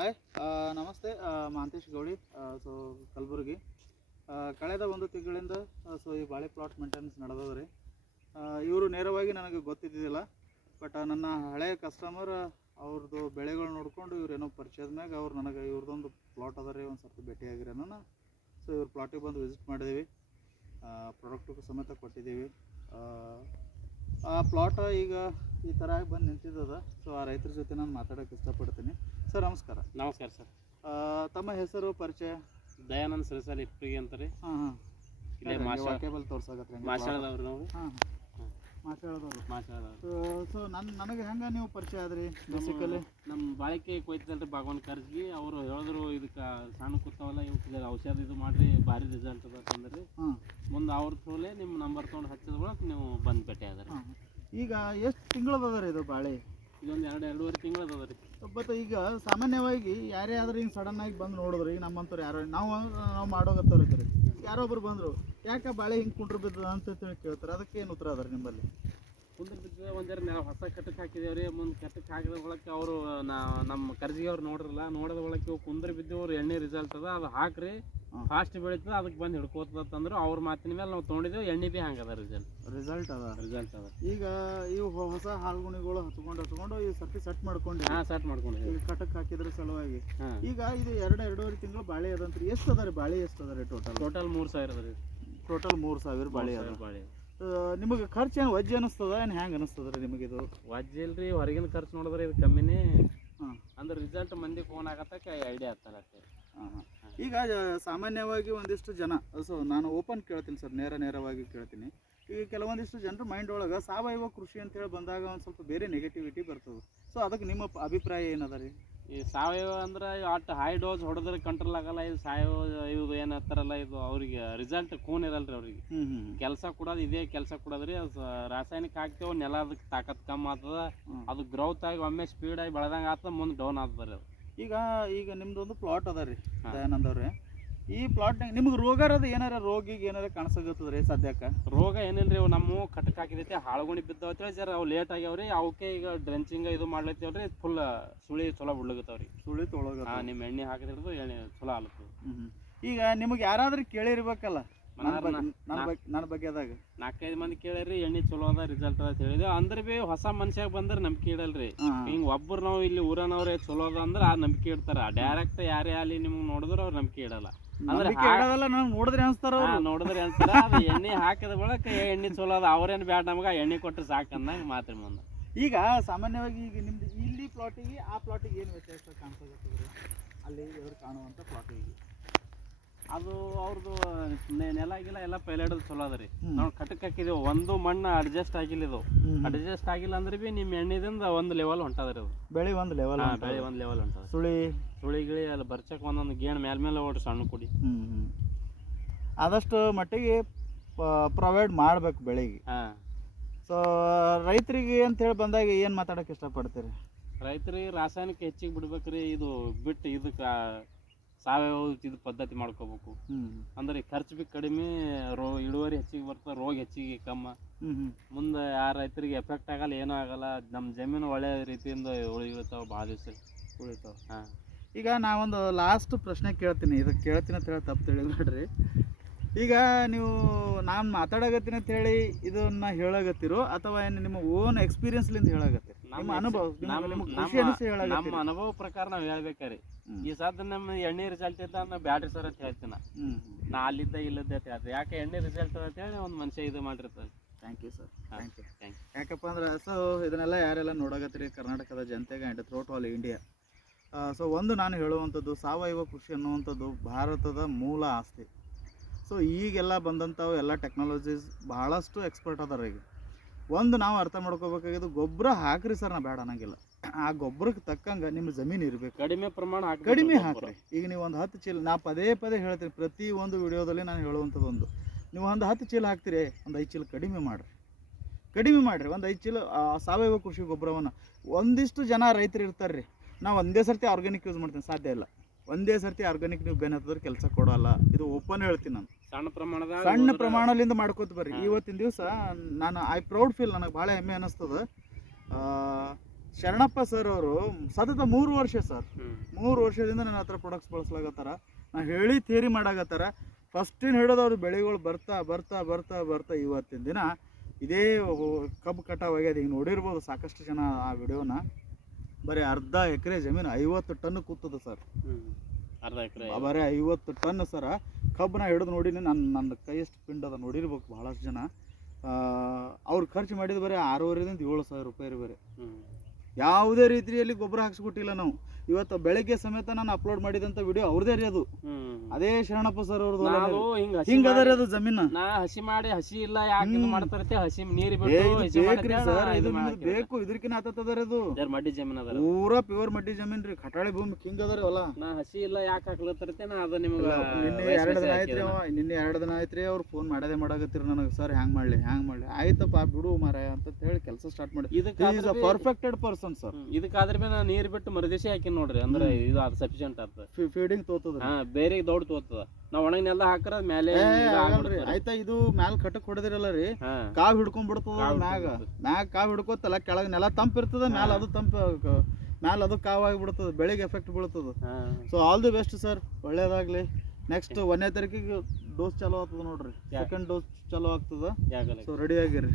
Hi ನಮಸ್ತೆ ಮಹಾಂತೇಶ್ ಗೌಡಿ so Kalaburagi ಕಳೆದ ಒಂದು ತಿಂಗಳಿಂದ ಸೊ ಈ ಬಾಳೆ ಪ್ಲಾಟ್ ಮೇಂಟೆನೆನ್ಸ್ ನಡೆದದ ರೀ. ಇವರು ನೇರವಾಗಿ ನನಗೆ ಗೊತ್ತಿದ್ದಿದ್ದಿಲ್ಲ, ಬಟ್ ನನ್ನ ಹಳೆಯ ಕಸ್ಟಮರ್ ಅವ್ರದ್ದು ಬೆಳೆಗಳು ನೋಡಿಕೊಂಡು ಇವ್ರೇನೋ ಪರಿಚಯದ ಮ್ಯಾಗ ಅವ್ರು ನನಗೆ ಇವ್ರದ್ದೊಂದು ಪ್ಲಾಟ್ ಅದ ರೀ, ಒಂದು ಸರ್ತಿ ಭೇಟಿಯಾಗಿರಿ ನಾನು. ಸೊ ಇವ್ರ ಪ್ಲಾಟಿಗೆ ಬಂದು ವಿಸಿಟ್ ಮಾಡಿದ್ದೀವಿ, ಪ್ರಾಡಕ್ಟು ಸಮೇತ ಕೊಟ್ಟಿದ್ದೀವಿ. ಆ ಪ್ಲಾಟ್ ಈಗ ಈ ಥರ ಆಗಿ ಬಂದು ನಿಂತಿದ್ದದ. ಸೊ ಆ ರೈತರ ಜೊತೆ ನಾನು ಮಾತಾಡೋಕ್ಕೆ ಇಷ್ಟಪಡ್ತೀನಿ. ಸರ್ ನಮಸ್ಕಾರ. ನಮಸ್ಕಾರ ಸರ್. ತಮ್ಮ ಹೆಸರು ಪರಿಚಯ? ದಯಾನಂದ್ ಸಿರಸಾಲಿ ಇಪ್ಪಿಗೆ ಅಂತ ರೀ. ಹಾಂ ಇಲ್ಲೇ ಕೇಬಲ್ ತೋರ್ಸಾಕತ್ರಿ ಮಾಷಾಳದವ್ರು ನಾವು. ಹಾಂ ಮಾತಾಡೋದವ್ರು. ಮಾಷಾಳದವ್ರು. ಸೊ ನನಗೆ ಹೆಂಗೆ ನೀವು ಪರಿಚಯ ಆದ್ರಿ? ಬೇಸಿಕಲಿ ನಮ್ಮ ಬಾಳಿಕೆ ಕೊಯ್ತಲ್ರಿ ಬಾಗವನ್ ಕರ್ಜಿ ಅವರು ಹೇಳಿದ್ರು ಇದಕ್ಕೆ ಸಣ್ಣ ಕೂತಾವಲ್ಲ ಇವಕ್ಕೆ ಔಷಧ ಇದು ಮಾಡಿರಿ ಭಾರಿ ರಿಸಲ್ಟ್ ಅದ ಅಂತಂದ್ರಿ. ಮುಂದೆ ಅವ್ರ ಥ್ರೂಲೇ ನಿಮ್ಮ ನಂಬರ್ ತೊಗೊಂಡು ಹಚ್ಚಿದ ಬಳಕ ನೀವು ಬಂದು ಭೇಟಿ ಆದ್ರಿ. ಈಗ ಎಷ್ಟು ತಿಂಗಳದ ರೀ ಇದು ಬಾಳೆ? ಇದೊಂದು ಎರಡೂವರೆ ತಿಂಗಳು ಅದ ರೀ. ಬಟ್ ಈಗ ಸಾಮಾನ್ಯವಾಗಿ ಯಾರೇ ಆದ್ರೆ ಹಿಂಗೆ ಸಡನ್ ಆಗಿ ಬಂದು ನೋಡಿದ್ರಿ, ಈಗ ನಮ್ಮಂಥವ್ರು ಯಾರೋ ನಾವು ಮಾಡೋಗತ್ತವ್ರಿ, ಯಾರೋ ಒಬ್ರು ಬಂದರು ಯಾಕೆ ಬಾಳೆ ಹಿಂಗೆ ಕುಂಡ್ರು ಬಿದ್ದದ ಅಂತ ಕೇಳ್ತಾರೆ, ಅದಕ್ಕೆ ಏನು ಉತ್ತರ ಅದ ರೀ ನಿಮ್ಮಲ್ಲಿ? ಕುಂದ್ರ ಬಿದ್ದ ಒಂದೆರಡು ನಾವು ಹೊಸ ಕಟ್ಟಕ್ಕೆ ಹಾಕಿದೇವೆ ರೀ. ಮುಂದೆ ಕಟ್ಟಕ್ಕೆ ಹಾಕಿದ ಒಳಕ್ಕೆ ಅವರು ನಮ್ಮ ಕರ್ಜಿಗೆ ಅವ್ರು ನೋಡ್ರಲ್ಲ, ನೋಡಿದ ಒಳಕ್ಕೆ ಕುಂದ್ರ ಬಿದ್ದವ್ರು ಎಣ್ಣೆ ರಿಸಲ್ಟ್ ಅದ ಅದು ಹಾಕ್ರಿ ಫಾಸ್ಟ್ ಬೆಳೀತದ ಅದಕ್ಕೆ ಬಂದು ಹಿಡ್ಕೋತಂದ್ರೆ ಅವ್ರ ಮಾತಿನ ಮೇಲೆ ನಾವು ತೊಗೊಂಡಿದ್ದೇವೆ. ಎಣ್ಣೆ ಭೀ ಹಂಗದ ರಿಸಲ್ಟ್ ಅದ. ಈಗ ಇವು ಹೊಸ ಹಾಲ್ಗುಣಿಗಳು ಹಚ್ಕೊಂಡು ಈ ಸರ್ತಿ ಸೆಟ್ ಮಾಡ್ಕೊಂಡು ಸೆಟ್ ಮಾಡ್ಕೊಂಡು ಕಟ್ಟಕ್ಕೆ ಹಾಕಿದ್ರ ಸಲುವಾಗಿ ಈಗ ಇದು ಎರಡೂವರೆ ತಿಂಗಳು ಬಾಳೆ ಅದಂತ್ರಿ. ಎಷ್ಟು ಅದ ರೀ ಬಾಳೆ? ಎಷ್ಟು ಅದ ರೀ ಟೋಟಲ್ 3,000 ಅದ ರೀ. ಟೋಟಲ್ 3,000 ಬಾಳೆ ಅದ. ನಿಮಗೆ ಖರ್ಚು ಏನು ವಜ್ಜೆ ಅನಿಸ್ತದ ಏನು ಹೆಂಗೆ ಅನಿಸ್ತದ ರೀ ನಿಮಗೆ? ಇದು ವಜ್ಜೆ ಇಲ್ರಿ, ಹೊರಗಿನ ಖರ್ಚು ನೋಡಿದ್ರೆ ಇದು ಕಮ್ಮಿನೇ. ಅಂದ್ರೆ ರಿಸಲ್ಟ್ ಮಂದಿ ಫೋನ್ ಆಗತ್ತಕ್ಕೆ ಐಡಿಯಾ ಆಗ್ತಾರ ಅಷ್ಟೇ. ಈಗ ಸಾಮಾನ್ಯವಾಗಿ ಒಂದಿಷ್ಟು ಜನ, ಸೊ ನಾನು ಓಪನ್ ಕೇಳ್ತೀನಿ ಸರ್, ನೇರವಾಗಿ ಕೇಳ್ತೀನಿ. ಈಗ ಕೆಲವೊಂದಿಷ್ಟು ಜನರ ಮೈಂಡ್ ಒಳಗೆ ಸಾವಯವ ಕೃಷಿ ಅಂತೇಳಿ ಬಂದಾಗ ಒಂದು ಸ್ವಲ್ಪ ಬೇರೆ ನೆಗೆಟಿವಿಟಿ ಬರ್ತದೆ. ಸೊ ಅದಕ್ಕೆ ನಿಮ್ಮ ಅಭಿಪ್ರಾಯ ಏನದ ರೀ? ಈ ಸಾವಯವ ಅಂದ್ರೆ ಅಷ್ಟು ಹೈ ಡೋಸ್ ಹೊಡೆದ್ರೆ ಕಂಟ್ರೋಲ್ ಆಗಲ್ಲ. ಇದು ಸಾವಯವ ಇದು ಏನು ಹತ್ತಾರಲ್ಲ, ಇದು ಅವ್ರಿಗೆ ರಿಸಲ್ಟ್ ಕೂನ್ ಇರಲ್ರಿ. ಅವ್ರಿಗೆ ಕೆಲಸ ಕೊಡೋದು ಇದೇ ಕೆಲಸ ಕೊಡೋದ್ರಿ. ಅದು ರಾಸಾಯನಿಕ ಹಾಕ್ತೇವೆ, ನೆಲ ಅದಕ್ಕೆ ತಾಕತ್ ಕಮ್ಮಿ ಆಗ್ತದ, ಅದು ಗ್ರೌತ್ ಆಗಿ ಒಮ್ಮೆ ಸ್ಪೀಡ್ ಆಗಿ ಬೆಳೆದಂಗೆ ಆಗ್ತದೆ, ಮುಂದೆ ಡೌನ್ ಆಗ್ತದೆ ಅದು. ಈಗ ನಿಮ್ದೊಂದು ಪ್ಲಾಟ್ ಅದ ರೀ ದಯಾನಂದ್ ಅವ್ರೆ, ಈ ಪ್ಲಾಟ್ನಾಗ ನಿಮ್ಗೆ ರೋಗರದ ರೋಗಿಗೆ ಏನಾರ ಕಾಣಿಸಕತ್ತದ್ರಿ ಸದ್ಯಕ್ಕೆ? ರೋಗ ಏನಿಲ್ರಿ, ಅವು ನಮ್ಮ ಕಟ್ಟಕ್ಕೆ ಹಾಕಿದೈತಿ ಹಾಳುಗುಣಿ ಬಿದ್ದಾವತ್ರಿ, ಜರ ಅವು ಲೇಟ್ ಆಗ್ಯಾವ್ರಿ. ಅವಕ್ಕೆ ಈಗ ಡ್ರೆಂಚಿಂಗ್ ಇದು ಮಾಡ್ಲತ್ತೇವ್ರಿ, ಫುಲ್ ಸುಳಿ ಚಲೋ ಬಿಡ್ಲಗತ್ತವ್ರಿ. ಸುಳಿ ತೊಳಗ ನಿಮ್ಮ ಎಣ್ಣೆ ಹಾಕಿದ್ರದು ಎಣ್ಣೆ ಚಲೋ ಆಲತ್ತು. ಈಗ ನಿಮಗೆ ಯಾರಾದ್ರೂ ಕೇಳಿರ್ಬೇಕಲ್ಲ ನನ್ನ ಬಗ್ಗೆ ಅದಾಗ? 4-5 ಮಂದಿ ಕೇಳ್ರಿ ಎಣ್ಣೆ ಚಲೋ ಅದ ರಿಸಲ್ಟ್ ಅದ ಅಂತ ಹೇಳಿದೆ. ಅಂದ್ರೆ ಭೀ ಹೊಸ ಮನುಷ್ಯಾಗ ಬಂದ್ರೆ ನಂಬಿಕೆ ಇಡಲ್ರಿ. ಹಿಂಗ್ ಒಬ್ಬರು ನಾವು ಇಲ್ಲಿ ಊರನವ್ರೆ ಚಲೋ ಅದ ಅಂದ್ರೆ ಆ ನಂಬಿಕೆ ಇಡ್ತಾರ. ಡೈರೆಕ್ಟ್ ಯಾರೇ ಅಲ್ಲಿ ನಿಮ್ಗೆ ನೋಡಿದ್ರೆ ಅವ್ರು ನಂಬಿಕೆ ಇಡಲ್ಲ. ಅಂದ್ರೆ ನೋಡಿದ್ರೆ ಅನ್ಸ್ತಾರ, ನೋಡಿದ್ರೆ ಅನ್ಸ್ತಾರ. ಅದು ಎಣ್ಣೆ ಹಾಕಿದ ಬಳಕ ಎಣ್ಣೆ ಚಲೋ ಅದ, ಅವ್ರೇನು ಬ್ಯಾಡ ನಮ್ಗೆ ಎಣ್ಣೆ ಕೊಟ್ಟರೆ ಸಾಕಂದಂಗೆ ಮಾತ್ರ ಮುಂದೆ. ಈಗ ಸಾಮಾನ್ಯವಾಗಿ ಈಗ ನಿಮ್ದು ಇಲ್ಲಿ ಪ್ಲಾಟಿಗೆ ಆ ಪ್ಲಾಟಿಗೆ ಏನು ವ್ಯತ್ಯಾಸ ಕಾಣಿಸಕತ್ತದ್ರಿ? ಅಲ್ಲಿ ಎದುರು ಕಾಣುವಂಥ ಪ್ಲಾಟಿಗೆ ಅದು ಅವ್ರದ್ದು ನೆಲ ಆಗಿಲ್ಲ, ಎಲ್ಲ ಪೈಲಾಡೋದು ಚಲೋ ಅದ ರೀ. ನಾವು ಕಟ್ಟಕ್ಕೆ ಹಾಕಿದೇವು, ಒಂದು ಮಣ್ಣು ಅಡ್ಜಸ್ಟ್ ಆಗಿಲ್ಲ. ಇದು ಅಡ್ಜಸ್ಟ್ ಆಗಿಲ್ಲ ಅಂದ್ರೆ ಭೀ ನಿಮ್ಮ ಎಣ್ಣೆದಿಂದ ಒಂದು ಲೆವೆಲ್ ಹೊಂಟದ್ರಿ. ಅದು ಬೆಳೆ ಒಂದು ಲೆವೆಲ್ ಹೊಂಟದ. ಸುಳಿಗಿಳಿ ಅಲ್ಲಿ ಬರ್ಚಕ್ಕೆ ಒಂದೊಂದು ಗೇಣ್ ಮೇಲೆ ಓಡ್ರಿ ಸಣ್ಣ ಕುಡಿ. ಆದಷ್ಟು ಮಟ್ಟಿಗೆ ಪ್ರೊವೈಡ್ ಮಾಡ್ಬೇಕು ಬೆಳೆಗೆ. ಸೊ ರೈತರಿಗೆ ಅಂತ ಹೇಳಿ ಬಂದಾಗ ಏನು ಮಾತಾಡೋಕೆ ಇಷ್ಟಪಡ್ತೀರಿ? ರೈತರಿಗೆ ರಾಸಾಯನಿಕ ಹೆಚ್ಚಿಗೆ ಬಿಡ್ಬೇಕ್ರಿ. ಇದು ಬಿಟ್ಟು ಇದಕ್ಕೆ ಸಾವಯವ ಇದು ಪದ್ಧತಿ ಮಾಡ್ಕೋಬೇಕು. ಅಂದ್ರೆ ಖರ್ಚು ಭೀ ಕಡಿಮೆ, ಇಳುವರಿ ಹೆಚ್ಚಿಗೆ ಬರ್ತದೆ, ರೋಗ ಹೆಚ್ಚಿಗೆ ಕಮ್ಮ. ಮುಂದೆ ಯಾರ ರೈತರಿಗೆ ಎಫೆಕ್ಟ್ ಆಗಲ್ಲ, ಏನೂ ಆಗಲ್ಲ. ನಮ್ಮ ಜಮೀನು ಒಳ್ಳೆ ರೀತಿಯಿಂದ ಉಳಿತಾವೆ, ಭಾಳ ದಿವಸ ಉಳಿತಾವೆ. ಈಗ ನಾವೊಂದು ಲಾಸ್ಟ್ ಪ್ರಶ್ನೆ ಕೇಳ್ತೀನಿ, ಇದಕ್ಕೆ ಕೇಳ್ತೀನಿ ಅಂತ ಹೇಳಿ ತಪ್ಪು ತಿಳಿಬೇಡ್ರಿ. ಈಗ ನೀವು ನಾನು ಮಾತಾಡಕತ್ತೀನಿ ಅಂತ ಹೇಳಿ ಇದನ್ನ ಹೇಳಾಗತ್ತಿರೋ ಅಥವಾ ಏನು ನಿಮ್ಮ ಓನ್ ಎಕ್ಸ್ಪೀರಿಯನ್ಸ್ಲಿಂದ ಹೇಳಾಗತ್ತೀರಿ? ನಮ್ಮ ಅನುಭವ, ನಮ್ಮ ಅನುಭವ ಪ್ರಕಾರ ನಾವು ಹೇಳ್ಬೇಕಾರಿ. ಈ ಸಾಧ್ಯ ನಮ್ಮ ಎಣ್ಣೆ ರಿಸಲ್ಟ್ ಇದ್ದ ನಾ ಬ್ಯಾಡ್ರಿ ಸರ್ ಅಂತ ಹೇಳ್ತೀನಿ. ನಾ ಅಲ್ಲಿದ್ದ ಇಲ್ಲದ್ದೆ ಅಂತ ಹೇಳ್ತೀನಿ. ಯಾಕೆ ಎಣ್ಣೆ ರಿಸಲ್ಟ್ ಅಂತ ಹೇಳಿ ಒಂದು ಮನುಷ್ಯ ಇದು ಮಾಡಿರ್ತಾರೆ. Thank you sir, thank you. ಯಾಕಪ್ಪ ಅಂದ್ರೆ ಸೊ ಇದನ್ನೆಲ್ಲ ಯಾರೆಲ್ಲ ನೋಡಾಗತ್ತೀರಿ ಕರ್ನಾಟಕದ ಜನತೆಗೆ and throughout all India. So ಒಂದು ನಾನು ಹೇಳುವಂಥದ್ದು, ಸಾವಯವ ಕೃಷಿ ಅನ್ನುವಂಥದ್ದು ಭಾರತದ ಮೂಲ ಆಸ್ತಿ. ಸೊ ಈಗೆಲ್ಲ ಬಂದಂಥವು ಎಲ್ಲ ಟೆಕ್ನಾಲಜೀಸ್ ಭಾಳಷ್ಟು ಎಕ್ಸ್ಪರ್ಟ್ ಅದಾರ. ಈಗ ಒಂದು ನಾವು ಅರ್ಥ ಮಾಡ್ಕೋಬೇಕಾಗಿದ್ದು, ಗೊಬ್ಬರ ಹಾಕ್ರಿ ಸರ್, ನಾ ಬೇಡ ಅನ್ನಂಗಿಲ್ಲ. ಆ ಗೊಬ್ಬರಕ್ಕೆ ತಕ್ಕಂಗೆ ನಿಮ್ಮ ಜಮೀನು ಇರಬೇಕು, ಕಡಿಮೆ ಹಾಕ್ರಿ. ಈಗ ನೀವು ಒಂದು 10 ಚೀಲ, ನಾ ಪದೇ ಹೇಳ್ತೀನಿ ಪ್ರತಿ ಒಂದು ವಿಡಿಯೋದಲ್ಲಿ ನಾನು ಹೇಳುವಂಥದ್ದು, ಒಂದು ನೀವು ಒಂದು 10 ಚೀಲ ಹಾಕ್ತೀರಿ, ಒಂದು 5 ಚೀಲ ಕಡಿಮೆ ಮಾಡಿರಿ. ಒಂದು 5 ಚೀಲ ಸಾವಯವ ಕೃಷಿ ಗೊಬ್ಬರವನ್ನು. ಒಂದಿಷ್ಟು ಜನ ರೈತರು ಇರ್ತಾರೆ ರೀ, ನಾವು ಒಂದೇ ಸರ್ತಿ ಆರ್ಗ್ಯಾನಿಕ್ ಯೂಸ್ ಮಾಡ್ತೀನಿ, ಸಾಧ್ಯ ಇಲ್ಲ. ಒಂದೇ ಸರ್ತಿ ಆರ್ಗ್ಯಾನಿಕ್ ನೀವು ಬೆನ್ ಹತ್ತಿದ್ರೆ ಕೆಲಸ ಕೊಡೋಲ್ಲ. ಇದು ಓಪನ್ ಹೇಳ್ತೀನಿ ನಾನು. ಸಣ್ಣ ಪ್ರಮಾಣದಿಂದ ಮಾಡ್ಕೋತ ಬರ್ರಿ. ಇವತ್ತಿನ ದಿವಸ ನಾನು ಪ್ರೌಡ್ ಫೀಲ್, ನನಗೆ ಭಾಳ ಹೆಮ್ಮೆ ಅನ್ನಿಸ್ತದೆ. ಶರಣಪ್ಪ ಸರ್ ಅವರು ಸತತ 3 ವರ್ಷ ಸರ್ 3 ವರ್ಷದಿಂದ ನನ್ನ ಹತ್ರ ಪ್ರಾಡಕ್ಟ್ಸ್ ಬಳಸ್ಲಾಗತ್ತಾರ. ನಾ ಹೇಳಿ ಥಿಯರಿ ಮಾಡಾಕತ್ತಾರ. ಫಸ್ಟಿನ ಹಿಡಿದು ಅವ್ರು ಬೆಳೆಗಳು ಬರ್ತಾ ಬರ್ತಾ ಬರ್ತಾ ಬರ್ತಾ ಇವತ್ತಿನ ದಿನ ಇದೇ ಕಬ್ಬು ಕಟಾವ್ ಆಗ್ಯದ. ಈಗ ನೋಡಿರ್ಬೋದು ಸಾಕಷ್ಟು ಜನ ಆ ವಿಡಿಯೋನ. ಬರೀ ಅರ್ಧ ಎಕರೆ ಜಮೀನು 50 ಟನ್ ಕೂತದ ಸರ್. ಅರ್ಧ ಎಕರೆ ಬರೀ 50 ಟನ್ ಸರ ಕಬ್ಬನ್ನ ಹಿಡಿದು ನೋಡಿನಿ. ನನ್ನ ಕೈಯಷ್ಟು ಪಿಂಡ್ ಅದ ನೋಡಿರ್ಬೇಕು ಭಾಳಷ್ಟು ಜನ. ಅವ್ರು ಖರ್ಚು ಮಾಡಿದ ಬರೀ 6,500 7 ಸಾವಿರ ರೂಪಾಯಿ ಬರೀ. ಯಾವುದೇ ರೀತಿಯಲ್ಲಿ ಗೊಬ್ಬರ ಹಾಕ್ಸ್ಬಿಟ್ಟಿಲ್ಲ ನಾವು. ಇವತ್ತು ಬೆಳಗ್ಗೆ ಸಮೇತ ನಾನು ಅಪ್ಲೋಡ್ ಮಾಡಿದಂತ ವಿಡಿಯೋ ಅವ್ರದೇ ರೀ ಅದು. ಅದೇ ಶರಣಪ್ಪ ಸರ್ ಅವ್ರದ್ದು ಹಿಂಗದ ಅದು ಜಮೀನ. ನಾ ಹಸಿ ಮಾಡಿ ಹಸಿ ಇಲ್ಲ ಯಾಕೆ ಮಾಡ್ತಾರತ್ತೆ, ಹಸಿ ನೀರು ಬೇಕ್ರಿ ಸರ್. ಇದು ನಿಮ್ಗೆ ಬೇಕು, ಇದಕ್ಕಿನ ಆತದರಿ ಅದು ಮಡ್ಡಿ ಜಮೀನ್ ಅದ, ಪೂರಾ ಪ್ಯೂರ್ ಮಡ್ಡಿ ಜಮೀನ್ ರೀ. ಕಟಾಳಿ ಭೂಮಿ ಹಿಂಗ್ ಅದರಿ ಹೊಲ. ನಾ ಹಸಿ ಇಲ್ಲ ಯಾಕೆ ಹಾಕ್ಲತ್ತರತ್ತೆ ನಾ ಅದ ನಿಮ್ಗೆ ನಿನ್ನೆ 2 ದಿನ ಆಯ್ತ್ರಿ. ನಿನ್ನೆ 2 ದಿನ ಆಯ್ತ್ರಿ ಅವ್ರು ಫೋನ್ ಮಾಡದೇ ಮಾಡಾಕತ್ತೀರಿ ನನಗೆ. ಸರ್ ಹ್ಯಾಂಗ್ ಮಾಡ್ಲಿ ಆಯ್ತಪ್ಪ ಬಿಡು ಮಾರಾಯ ಅಂತ ಹೇಳಿ ಕೆಲಸ ಸ್ಟಾರ್ಟ್ ಮಾಡಿ. ಇದಕ್ಕೆ ಪರ್ಫೆಕ್ಟೆಡ್ ಪರ್ಸನ್ ಸರ್. ಇದಕ್ಕಾದ್ರೆ ಬಿ ನಾ ನೀರ್ ಬಿಟ್ಟು ಮರುದಿವಸ ಹಾಕಿ ನೋಡ್ರಿ, ಅಂದ್ರೆ ಇದು ಅದು ಸಫಿಶಿಯಂಟ್ ಆಗ್ತದೆ. ಫೀಡಿಂಗ್ ತೋತದ, ಬೇರೆ ದೌಡ್ ತೋತದ. ನಾವ್ ಒಣಗಿನೆಲ್ಲ ಹಾಕ್ರ ಮೇಲೆ ಆಯ್ತಾ. ಇದು ಮ್ಯಾಲ ಕಟಕ್ ಹೊಡೆದಿರಲ್ಲ ರೀ, ಕಾವ್ ಹಿಡ್ಕೊಂಡ್ ಬಿಡ್ತದ. ಮ್ಯಾಗ ಕಾವ್ ಹಿಡ್ಕೋತಲ್ಲ, ಕೆಳಗ್ ನೆಲ ತಂಪ್ ಇರ್ತದ, ಮ್ಯಾಲ ಅದು ಮ್ಯಾಲ ಅದು ಕಾವ್ ಆಗಿಬಿಡ್ತದ, ಬೆಳಿಗ್ಗೆ ಎಫೆಕ್ಟ್ ಬೀಳ್ತದ. So all the best sir, ಒಳ್ಳೇದಾಗ್ಲಿ. ನೆಕ್ಸ್ಟ್ 1ನೇ ತಾರೀಕಿಗೆ ಡೋಸ್ ಚಾಲೂ ಆಗ್ತದ ನೋಡ್ರಿ, ಸೆಕೆಂಡ್ ಡೋಸ್ ಚಾಲೂ ಆಗ್ತದ. So ready ಆಗಿರ್ರಿ.